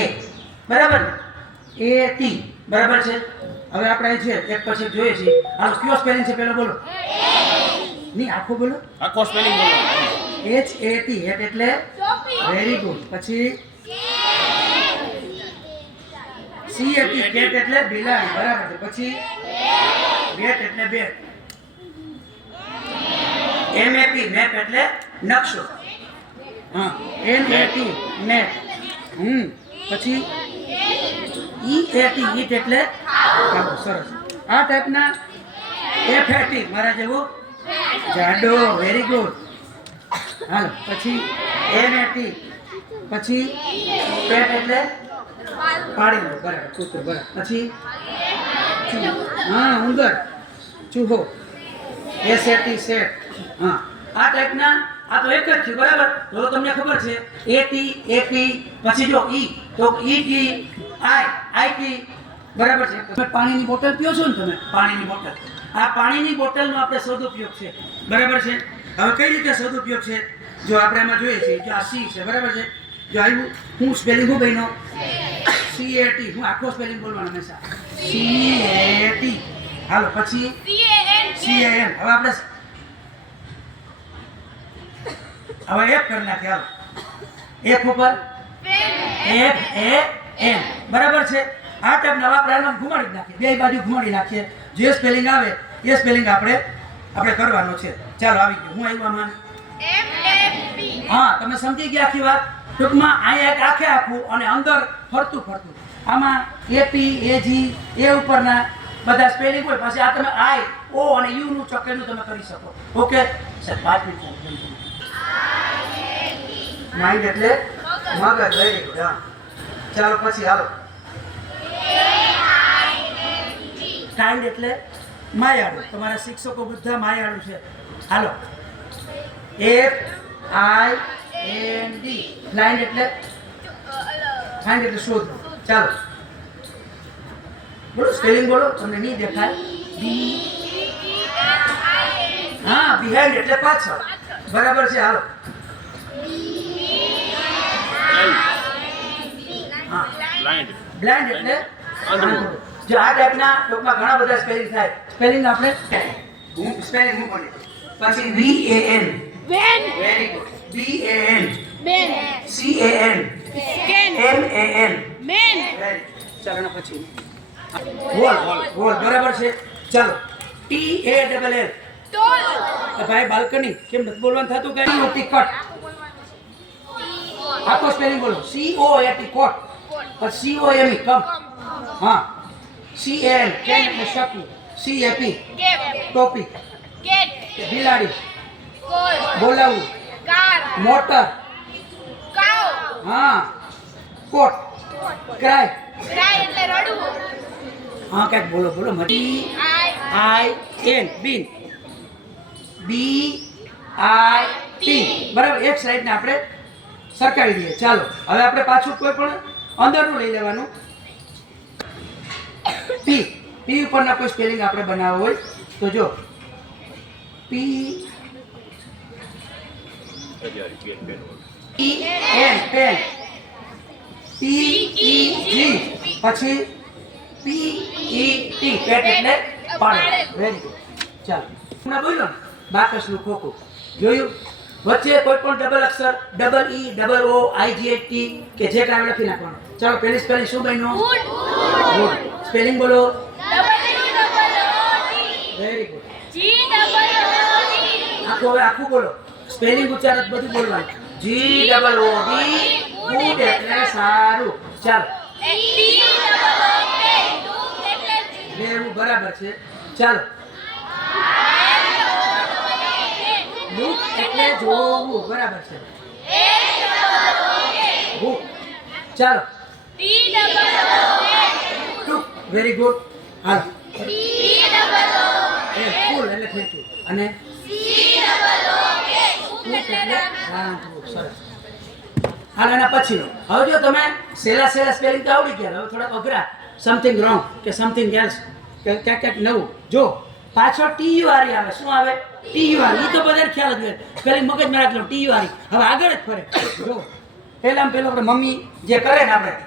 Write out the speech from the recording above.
એ બરાબર ને એ ટી બરાબર છે. હવે આપણે છે એક પછી એક જોઈએ છીએ. હાલો કયો સ્પેલિંગ છે પેલો બોલો. ની આખો બોલો. આખો સ્પેલિંગ બોલો. H A T હેટ એટલે વેરી ગુડ. પછી C A T કેટ એટલે બિલાડી બરાબર છે. પછી બેટ એટલે બેટ. M A P મેપ એટલે નકશો. હા N A T નેટ. પછી E A T ઈટ એટલે ખાવું. સરસ. આ ટાઈપના F A T મારા જેવું જાડો વેરી ગુડ. હાલો પછી N A T પછી પેટ એટલે પાડી બરાબર કૂતરો બરાબર. પછી હા ઉંદર ચૂહો S A T સેટ. હા આ ટાઈપના આ તો એક જ છે બરાબર. તો તમને ખબર છે A T A P પછી જો E તો E T I T બરાબર છે. તમે પાણીની બોટલ પીઓ છો ને તમે પાણીની બોટલ. આ પાણીની બોટલનો આપણે સદુપયોગ છે બરાબર છે. હવે કઈ રીતે સદુપયોગ છે જો આપણે એમાં જોઈએ છીએ. જો આ સી છે બરાબર છે. જો આવ્યું હું સ્પેલિંગ હું બન્યો C A T. હું આખો સ્પેલિંગ બોલવાનો હંમેશા C A T. હાલો પછી C A N. હવે આપણે હવે એક કરી નાખીએ. હાલો એક ઉપર F A N બરાબર છે. આ ટાઈપના આપણે આમાં ઘુમાડી જ નાખીએ. બે બાજુ ઘુમાડી નાખીએ. જે સ્પેલિંગ આવે એ સ્પેલિંગ આપણે કરવાનો છે. ચાલો આવી ગયું. હું આવ્યું આમાં હા તમે સમજી ગયા આખી વાત. ટૂંકમાં અહીંયા એક આખે આખું અને અંદર ફરતું આમાં AP AG એ ઉપરના બધા સ્પેલિંગ હોય. પછી આ તમે I O અને U નું ચોકેનું તમે કરી શકો. Okay sir 5 minute. માઇન્ડ એટલે મગજ વેરી ગુડ. હા ચાલો પછી હાલો કાઇન્ડ એટલે માયાળું. તમારા શિક્ષકો બધા માયાળું છે. હાલો F I N D. ફ્લાઇન્ડ એટલે શોધવું. ચાલો બોલો સ્પેલિંગ બોલો. તમને નહીં દેખાય. હા બિહાઇન્ડ એટલે પાછળ બરાબર છે. હાલો બ્લાઇન્ડ એટલે જો આ ટાઈપના ટૂંકમાં ઘણા બધા સ્પેલિંગ થાય. સ્પેલિંગ આપણે સ્પેલિંગ હું બોલી. પછી V A N very good. B A N C A N M A N ચાલો પછી વોલ બરાબર છે. ચાલો T A L L ભાઈ બાલ્કની કેમ નથી બોલવાનું થતું કે ટિકટ. આખો સ્પેલિંગ બોલો C O A T કોટ. પછી C O M E કમ. હા C A N કેન એટલે શકું. C A P ટોપી બિલાડી બોલાવું મોટર હા કોટ ક્રાય હા કઈક બોલો બોલો. T I N bin B I T બરાબર. એક સાઈડ ને આપણે સરકાવી દઈએ. ચાલો હવે આપણે પાછું કોઈ પણ અંદરનું લઈ લેવાનું. P ઉપરના કોઈ સ્પેલિંગ આપણે બનાવવો હોય તો જો P E N pen. P E G પછી P E T પેટ એટલે પાડે. Very good. ચાલો તમને બોલ્યો ને બાકસનું ખોખું જોયું. વચ્ચે કોઈ પણ ડબલ અક્ષર EEOIGHT કે જે કાંઈ લખી નાખવાનું. ચાલો પહેલી સ્પેલિંગ શું બન્યો ગુડ. સ્પેલિંગ બોલો વેરી ગુડ. આખું હવે આખું બોલો. સ્પેલિંગ ઉચ્ચારણ બધું બોલવાનું. GOOD ગુડ એટલે સારું. ચાલો બેવું બરાબર છે. ચાલો બુક એટલે જોવું બરાબર છે. બુક. ચાલો ટુક વેરી ગુડ. હાલો ફૂલ એટલે ખેંચવું અને સરસ. હાલ એના પછીનો હવે જો તમે સેલા સ્પેલિંગ તો આવડી ગયા. હવે થોડા અઘરા સમથિંગ રોંગ કે સમથિંગ એલ્સ ક્યાંક નવું. જો પાછળ TURE આવે. શું આવે TURE. એ તો બધાને ખ્યાલ જ હોય. પેલી મગજમાં રાખલો TURE. હવે આગળ જ ફરે. જો પહેલામાં પહેલો આપણે મમ્મી જે કરે ને આપણે